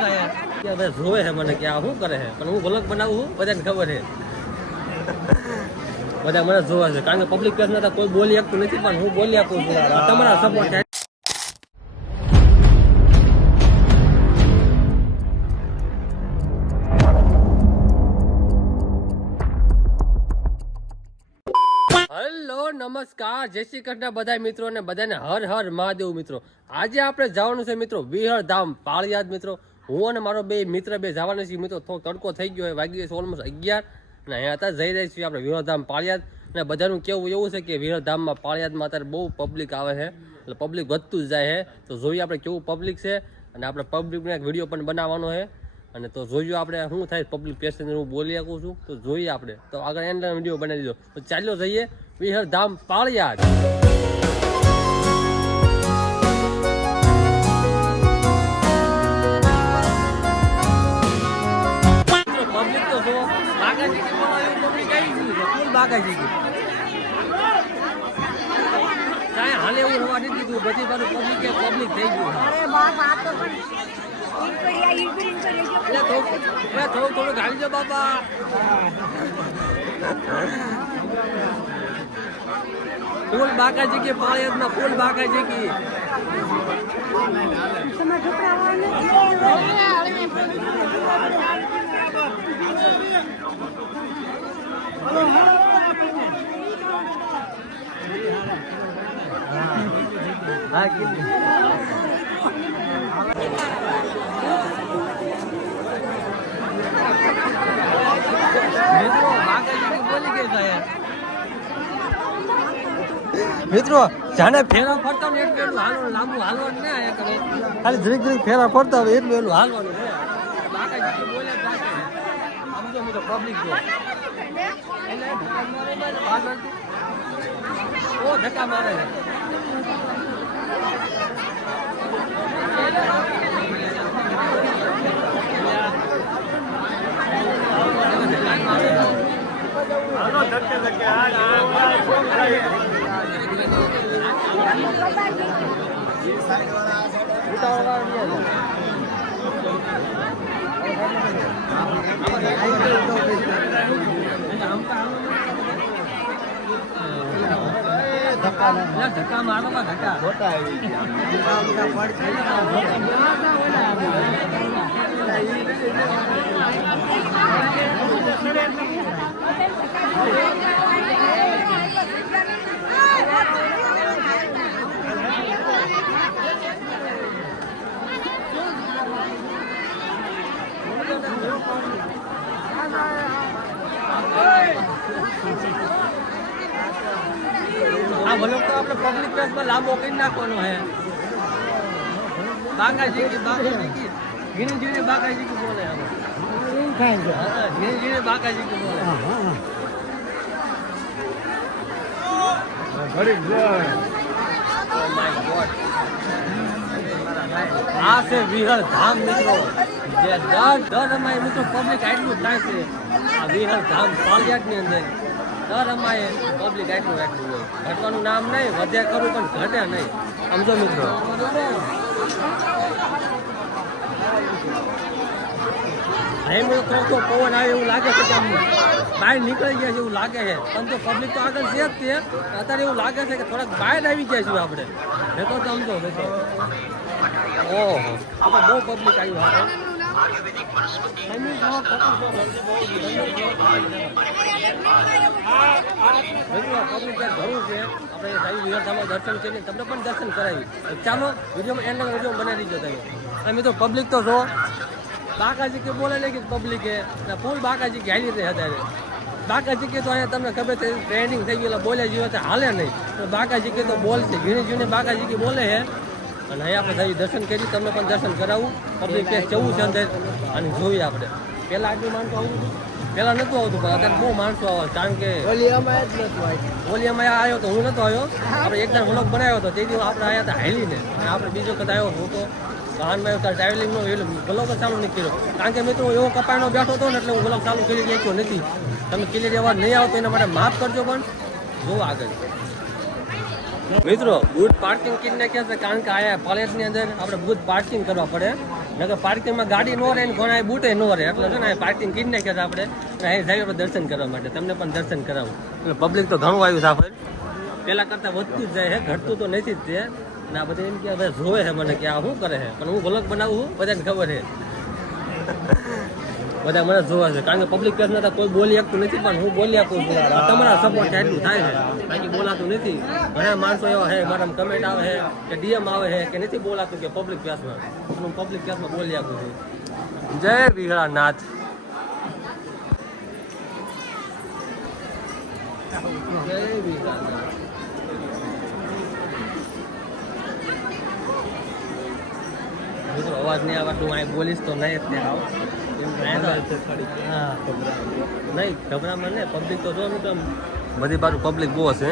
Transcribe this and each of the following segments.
કે હવે જોવે છે મને કે આ શું કરે છે, પણ હું વ્લોગ બનાવું છું, બધાને ખબર છે, બધા મને જોવે છે, કારણ કે પબ્લિક પ્લેસ માં કોઈ બોલી આપતું નથી, પણ હું બોલી આપું છું તમારા સપોર્ટ. હેલો નમસ્કાર, જય શ્રી કૃષ્ણ બધા મિત્રો ને બધાને હર હર મહાદેવ મિત્રો. આજે આપણે જવાનું છે મિત્રો વિહળ ધામ પાળિયાદ મિત્રો. હું અને મારો બે મિત્ર જવાના છીએ મિત્રો. થોડો તડકો થઈ ગયો હોય, વાગી છે ઓલમોસ્ટ 11 અને અહીંયા હતા જઈ રહી છીએ આપણે વિહળ ધામ પાળિયાદ. અને બધાનું કેવું એવું છે કે વિહળ ધામમાં પાળિયાદમાં અત્યારે બહુ પબ્લિક આવે છે, એટલે પબ્લિક વધતું જ જાય છે. તો જોઈએ આપણે કેવું પબ્લિક છે, અને આપણે પબ્લિકનો એક વિડીયો પણ બનાવવાનો છે. અને તો જોયું આપણે શું થાય પબ્લિક પેસેન્જર હું બોલી શકું છું, તો જોઈએ આપણે. તો આગળ એન્ડ વિડીયો બનાવી દીધો, તો ચાલ્યો જઈએ વિહળ ધામ પાળિયાદ. પબ્લિક તો જો બાગાજી કે બોલાવી પબ્લિક આવી ગયું છે, ફૂલ બાગાજી કે કાંઈ હાલે એવું હોવા નથી દીધું, બધી બાજુ પબ્લિક થઈ ગયું. થોડું ગાડી જો બાપા. ફૂલ બાકાજી કે પાળિયાદ માં ફૂલ બાકાજી की મિત્રો જાણે ફેરા ફરતા હોય એટલું એનું હાલવાનું, લાંબુ હાલવાનું ના કરે, ખાલી જરીક ફેરા ફરતા હોય એટલું એનું હાલવાનું છે. બાકાજી બોલે સમજો મિત્રો પબ્લિક જો ધક્કા મારે છે. ધક્કા મારો ધક્કા આ વ્લોગ તો આપણે પબ્લિક પ્લેસમાં લાંબો કરી નાખવાનો છે. બાકાજી की ધીરે ધીરે બાકાજી की બોલે, ધીરે ધીરે બાકાજી की બોલે. આ છે વિહળ ધામ મિત્રો, જે દર અમારે મિત્રો પબ્લિક આટલું થાય છે આ વિહળ ધામ પાળિયાદ ની અંદર. દર અમારે પબ્લિક આટલું હોય, ઘટવાનું નામ નહીં, વધ્યા કરું પણ ઘટે નહીં, સમજો મિત્રો. અહીં મિત્રો તો પવન આવે એવું લાગે છે કે આમ બહાર નીકળી ગયા છે એવું લાગે છે, પણ તો પબ્લિક તો આગળ છે જ તે. અત્યારે એવું લાગે છે કે થોડાક બહાર આવી ગયા છીએ આપણે, દેખો તો સમજો દેખો. ઓહો આપણે બહુ પબ્લિક આવ્યું આપણે. પબ્લિક ઘણું છે, આપણે વિહળ ધામમાં દર્શન કરીને તમને પણ દર્શન કરાવી. ચાલો વિડીયોમાં એન્ડ વિડીયો બનાવી દીધો તમે. અને મિત્રો પબ્લિક તો જો બાકાજી કે બોલે નહીં કે પબ્લિક ફૂલ બાકાજી કે હાલી રહી અત્યારે. બાકાજી કે તો અહીંયા તમને ખબર છે ટ્રેન્ડિંગ થઈ ગયેલા બોલે જેવું તો હાલે નહીં, તો બાકાજી કે તો બોલશે, ઝીણી ઝીણી બાકાજી કે બોલે છે. અને અહીંયા આપણે થઈ દર્શન કરી, તમને પણ દર્શન કરાવું. પબ્લિક પ્લેસ જવું છે અંદર અને જોઈએ આપણે. પહેલાં આટલું માણસો આવું હતું, પહેલાં નહોતું આવતું, પણ અત્યારે બહુ માણસો આવે, કારણ કે ઓલિયામાં આવ્યો તો હું નહોતો આવ્યો. આપણે એકદમ વ્લોગ બનાવ્યો હતો તે દિવસ આપણે આવ્યા હતા હાલીને, અને આપણે બીજો કદાચ આવ્યો હું તો વાહનમાં આવ્યો ટ્રાવેલિંગનો વ્લોગ જ ચાલુ નથી કર્યો, કારણ કે મિત્રો એવો કપાયનો બેઠો હતો ને એટલે હું વ્લોગ ચાલુ કરી દેતો નથી. તમે ક્લિયર અવાજ નહીં આવતો એના માટે માફ કરજો, પણ જો આગળ મિત્રો બુટ પાર્કિંગ કરીને ક્યાં છે, કારણ કે આયા પાળિયાદની અંદર આપણે બુટ પાર્કિંગ કરવા પડે. નકર પાર્કિંગમાં ગાડી ન રહે ને ઘણા બૂટે ન રહે એટલે છે ને પાર્કિંગ કરી નાખ્યા છે આપણે અહીં જઈએ આપણે દર્શન કરવા માટે તમને પણ દર્શન કરાવું એટલે પબ્લિક તો ઘણું આવ્યું છે આપણે પહેલાં કરતાં વધતું જ જાય છે ઘટતું તો નથી જ તે અને આ બધા એમ કે હવે જોવે છે મને કે આ શું કરે છે પણ હું વ્લોગ બનાવું છું બધાને ખબર છે બધા મને જોવા છે કારણ કે પબ્લિક પ્લેસમાં તો કોઈ બોલી શકતું નથી પણ હું બોલી આપું છું તમારા સપોર્ટ એટલું થાય છે બાકી બોલાતું નથી ઘણા માણસો એવા છે મારા કમેન્ટ આવે છે કે ડીએમ આવે છે કે નથી બોલાતું કે પબ્લિક પ્લેસમાં હું પબ્લિક પ્લેસમાં બોલી આપું છું જય વિહળાનાથ જય વિહળાનાથ મિત્રો અવાજ નહીં આવે હું અહીં બોલીશ તો નહીં જ ત્યાં આવો નહીં ગભરામાં ને પબ્લિક તો જો મિત્રો બધી બાજુ પબ્લિક બહુ હશે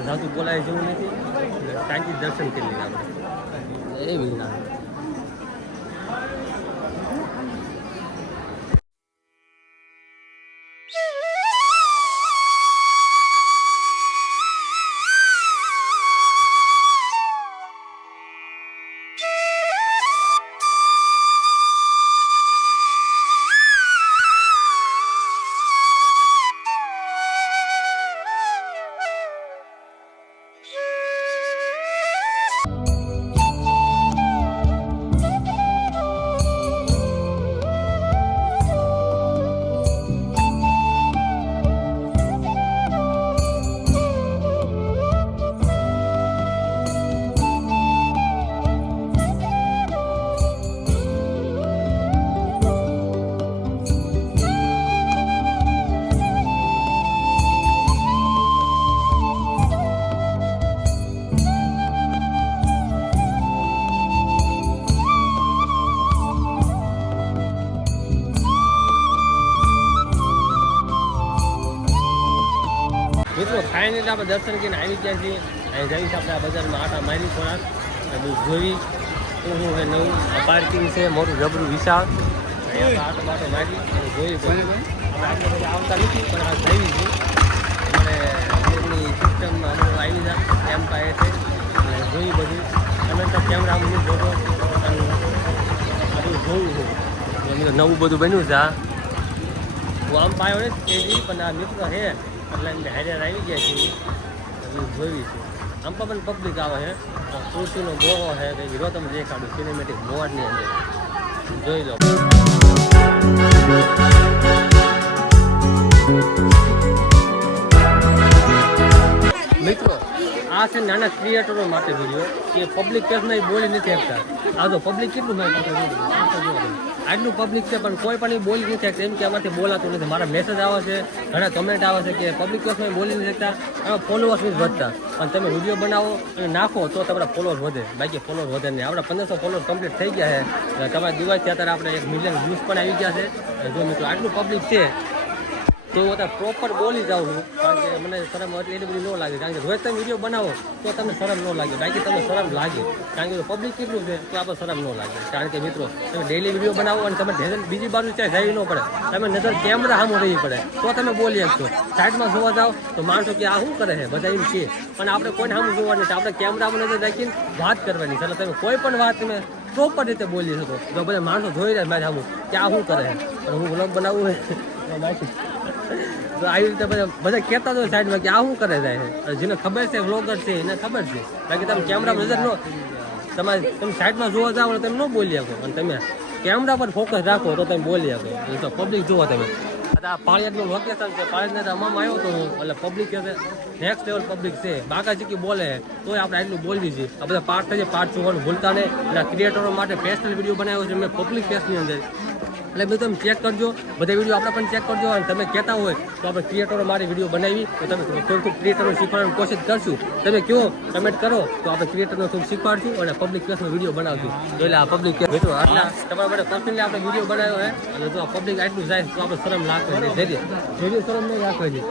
સાધુ બોલાય જેવું નથી શાંતિ દર્શન કરી લીધા આપણે એવી ના મિત્રો ફાઇનલી આપણે દર્શન કરીને આવી ગયા છીએ અહીં જઈશ આપણે આ બજારમાં આટા મારી થોડાક જોઈ શું હે નવું પાર્કિંગ છે મોટું જબરું વિશાળ અહીંયા આટો બાટો મારી જોઈ આપણે આટલા બધા આવતા નથી પણ આ જઈ છે અમારે એમની સિસ્ટમમાં અમે આવી જાય એમ પાસે છે એટલે જોઈ બધું અમે તો કેમેરા બધું ફોટો બધું જોયું છે નવું બધું બન્યું છે આ હું આમ પાયો નથી પણ આ મિત્રો છે એટલે એમને હાજર આવી ગયા છે જોઈ છે આમ પણ પબ્લિક આવે છે તુલસીનો બોરો છે કે હીરો તમે દેખાડું સિનેમેટિક મોડની અંદર જોઈ લો મિત્રો આ છે નાના ક્રિએટરો માટે વિડીયો કે પબ્લિક પ્લેસમાં બોલી નથી શકતા આ તો પબ્લિક કેટલું આટલું પબ્લિક છે પણ કોઈ પણ બોલી નથી શકતા એમ કે આમાંથી બોલાતું નથી મારા મેસેજ આવે છે ઘણા કમેન્ટ આવે છે કે પબ્લિક પ્લેસમાં બોલી નથી શકતા આમાં ફોલોઅર્સ નથી વધતા પણ તમે વિડીયો બનાવો અને નાખો તો તમારા ફોલોઅર્સ વધે બાકી ફોલોઅર્સ વધે નહીં આપણા 1500 ફોલોઅર્સ કમ્પ્લીટ થઈ ગયા છે તમારા દિવસથી અત્યારે આપણે 1 મિલિયન વ્યૂઝ પણ આવી ગયા છે જો મિત્રો આટલું પબ્લિક છે તો હું અત્યારે પ્રોપર બોલી જાઉં છું કારણ કે મને શરમ એટલી બધી ન લાગે કારણ કે રોજ તમે વિડીયો બનાવો તો તમને શરમ ન લાગે બાકી તમને શરમ લાગે કારણ કે પબ્લિક કેટલું છે તો આપણે શરમ ન લાગે કારણ કે મિત્રો તમે ડેલી વિડીયો બનાવો અને તમે બીજી બાજુ ચાहे જવી ન પડે તમે નજર કેમેરા સામે રહેવી પડે તો તમે બોલી શકશો સાઈડમાં જોવા જાઓ તો માણસો કે આ શું કરે છે બધા એમ કે પણ આપણે કોઈને સામે જોવાની છે આપણે કેમેરામાં નજર રાખીને વાત કરવાની છે એટલે તમે કોઈ પણ વાત તમે પ્રોપર રીતે બોલી શકો જો બધા માણસો જોઈ રહ્યા મારે સામું કે આ શું કરે છે પણ હું વ્લોગ બનાવવું હોય તો આવી રીતે બધા કહેતા હોય સાઈડમાં કે આ શું કરે જાય છે જેને ખબર છે વ્લોગર છે એને ખબર છે બાકી તમે કેમેરામાં નજર ન તમે સાઈડમાં જોવા જાઓ એટલે તમે ન બોલી શકો અને તમે કેમેરા પર ફોકસ રાખો તો તમે બોલી શકો એ તો પબ્લિક જુઓ તમે આ પાળિયાદનું લોકેશન છે પાળિયાદના અમામાં આવ્યો હતો હું એટલે પબ્લિક છે નેક્સ્ટ લેવલ પબ્લિક છે બાકાચીકી બોલે તોય આપણે આટલું બોલવી છે આ બધા પાર્ટ છે પાર્ટ જોવાનું ભૂલતા નહીં એટલે ક્રિએટરો માટે સ્પેશિયલ વિડીયો બનાવ્યો છે મેં પબ્લિક પ્લેસની અંદર એટલે બધું તમે ચેક કરજો બધા વિડીયો આપણે પણ ચેક કરજો અને તમે કહેતા હોય તો આપણે ક્રિએટરો મારી વિડીયો બનાવી તો તમે થોડું ક્રિએટરો શીખવાની કોશિશ કરશું તમે કહો કમેન્ટ કરો તો આપણે ક્રિએટરને થોડું શીખવાડશું અને પબ્લિક પ્લેસમાં વિડીયો બનાવશું એટલે આ પબ્લિક મિત્રો આટલા તમારા માટે પર્સનલી આપણે વિડીયો બનાવ્યો હોય અને જો પબ્લિક આટલું જાય તો આપણે શરમ રાખવાની જોઈએ શરમ નહીં રાખવાની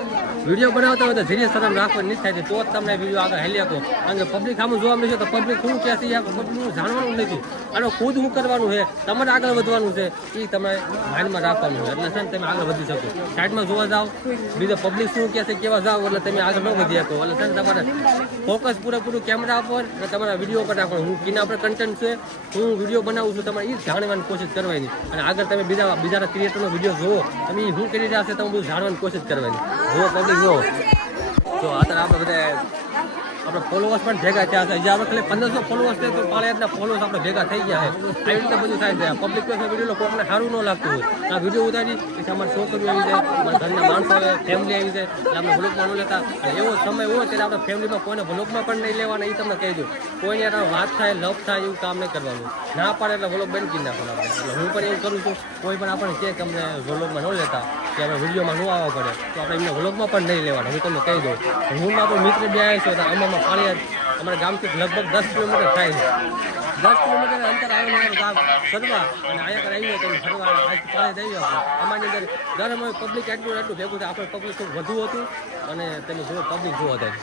વિડીયો બનાવતા હોય તો ધીરે શરમ રાખવાની નહીં થાય તો જ તમને વિડીયો આગળ હેલી શકો. કારણ કે પબ્લિક સામે જોવા મળશે તો પબ્લિક શું કહે છે પબ્લિકનું જાણવાનું નથી. આનો ખુદ શું કરવાનું છે, તમારે આગળ વધવાનું છે, એ તમે માઇન્ડમાં રાખવાનું છે. એટલે છે ને તમે આગળ વધી શકો. સાઈડમાં જોવા જાઓ, બીજા પબ્લિક શું કહે છે કેવા જાઓ, એટલે તમે આગળ ન વધી શકો. એટલે છે ને તમારે ફોકસ પૂરેપૂરું કેમેરા પર અને તમારા વિડીયો પર રાખવાનું. હું કીના આપણે કન્ટેન્ટ છે, હું વિડીયો બનાવું છું, તમારે એ જાણવાની કોશિશ કરવાની. અને આગળ તમે બીજા ક્રિએટરનો વિડીયો જુઓ, તમે શું કરી રહ્યા છે તમે બધું જાણવાની કોશિશ કરવાની. જુઓ પબ્લિક જુઓ. તો અત્યારે આપણે બધા આપણે ફોલોવર્સ પણ ભેગા થયા છે. જે આપણે ખાલી 1500 ફોલોવર્સ છે તો પાળિયાદના ફોલોવર્સ આપણે ભેગા થઈ ગયા છે. આવી રીતે બધું થાય છે. પબ્લિક પ્લેસના વિડીયો કોઈને સારું ન લાગતું હોય, આ વિડીયો ઉતારી પછી અમારે છોકરીઓ આવી જાય, અમારા ઘરના માણસો આવે, ફેમિલી આવી જાય, એટલે આપણે વ્લોગમાં ન લેતા. અને એવો સમય હોય ત્યારે આપણે ફેમિલીમાં કોઈને વ્લોગમાં પણ નહીં લેવાના, એ તમને કહી દઉં. કોઈને યાર વાત થાય, લવ થાય એવું કામ નહીં કરવાનું. ના પાડે એટલે વ્લોગ બંધ કરી નાખવાનો. એટલે હું પણ એવું કરું છું. કોઈ પણ આપણે કહે કે અમને વ્લોગમાં ન લેતા કે આપણે વિડીયોમાં ન આવવા પડે તો આપણે એમને વ્લોગમાં પણ નહીં લેવાના. હું તમને કહી દઉં. હું આપણો મિત્ર બે આવ્યો છું તો અમારમાં પાળિયાદ અમારા ગામથી લગભગ 10 કિલોમીટર થાય છે. 10 કિલોમીટર અંતર આવીને અમારું ગામ ફરવા અને અહીંયા આવી જાય તમે ફરવા પાળિયાદ આવી જાવ. અમારી અંદર દર અમે પબ્લિક એટલું ભેગું થાય. આપણે પબ્લિક ખૂબ વધુ હતું અને તમે જુઓ પબ્લિક જુઓ થાય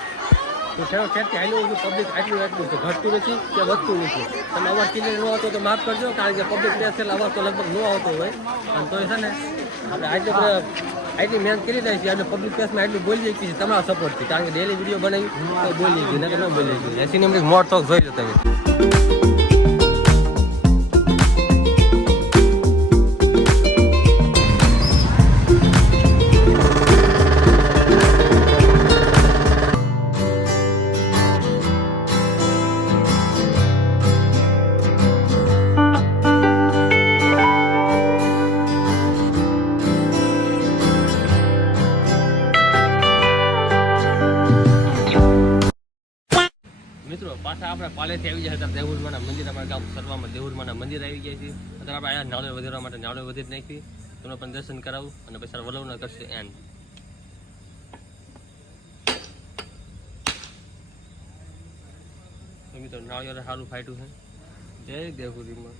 તો ઠેરથી હાલ્યું હતું. પબ્લિક એટલું છે, ઘટતું નથી કે વધતું નથી. તમે અવાજ ક્લિયર ન આવતો તો માફ કરજો, કારણ કે પબ્લિક પ્લેસ છે અવાજ તો લગભગ ન આવતો હોય. અને તો છે ને આપણે આટલી મહેનત કરી રહી છીએ અને પબ્લિક પ્લેસમાં એટલું બોલી જઈએ છીએ તમારા સપોર્ટથી. કારણ કે ડેલી વિડીયો બનાવી તો બોલી ગયું ને ન બોલી ગયું. એસી નંબર મોડ ટોક જોઈ લો તમે. મિત્રો પાછા આપણે પાલેથી આવી ગયા હતા દેવુરમાના મંદિર. અમારા ગામ સરવામાં દેવુરમાના મંદિર આવી ગયા છે. અત્યારે આપણે અહીંયા નાળો વધારવા માટે નાળો વધી નાખી, તમને પણ દર્શન કરાવું અને પછી વલવના કરશે એન્ડ. મિત્રો નાળિયેર સારું ફાટ્યું છે. જય દેવુરીમાં.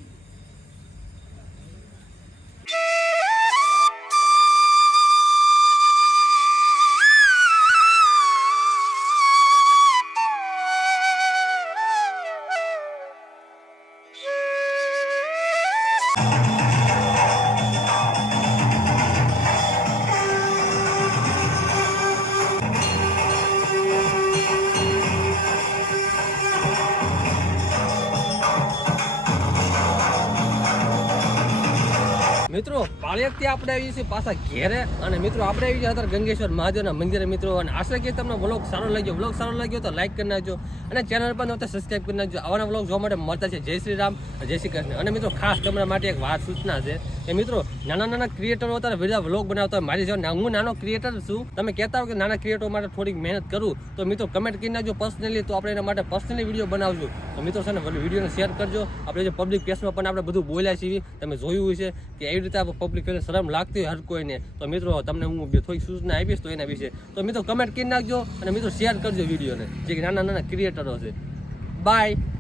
મિત્રો પાળિયાદથી આપણે આવીએ છીએ પાછા ઘેરે. અને મિત્રો આપણે આવી ગયા અત્યારે ગંગેશ્વર મહાદેવના મંદિરે. મિત્રો અને આશા કે તમને વ્લોગ સારો લાગ્યો. વ્લોગ સારો લાગ્યો તો લાઈક કરી નાખજો અને ચેનલ પર નહોતા સબસ્ક્રાઈબ કરી નાખજો. આવાના વ્લોગ જોવા માટે મળતા છે. જય શ્રી રામ, જય શ્રી કૃષ્ણ. અને મિત્રો ખાસ તમારા માટે એક વાત સૂચના છે કે મિત્રો નાના ક્રિએટરો અત્યારે બધા વ્લોગ બનાવતા હોય. મારી જેવા હું નાનો ક્રિએટર છું. તમે કહેતા હો કે નાના ક્રિએટરો માટે થોડીક મહેનત કરું તો મિત્રો કમેન્ટ કરી નાખજો પર્સનલી, તો આપણે એના માટે પર્સનલી વિડીયો બનાવશું. તો મિત્રો છે ને વિડીયોને શેર કરજો. આપણે જે પબ્લિક પ્લેસમાં પણ આપણે બધું બોલ્યા છીએ, તમે જોયું છે કે એવી રીતે આપણે પબ્લિક પ્લેસ શરમ લાગતી હોય હર કોઈને. તો મિત્રો તમને હું થોડીક સૂચના આપીશ તો એના વિશે તો મિત્રો કમેન્ટ કરી નાખજો અને મિત્રો શેર કરજો વિડીયોને, જે નાના ક્રિએટરો છે. બાય.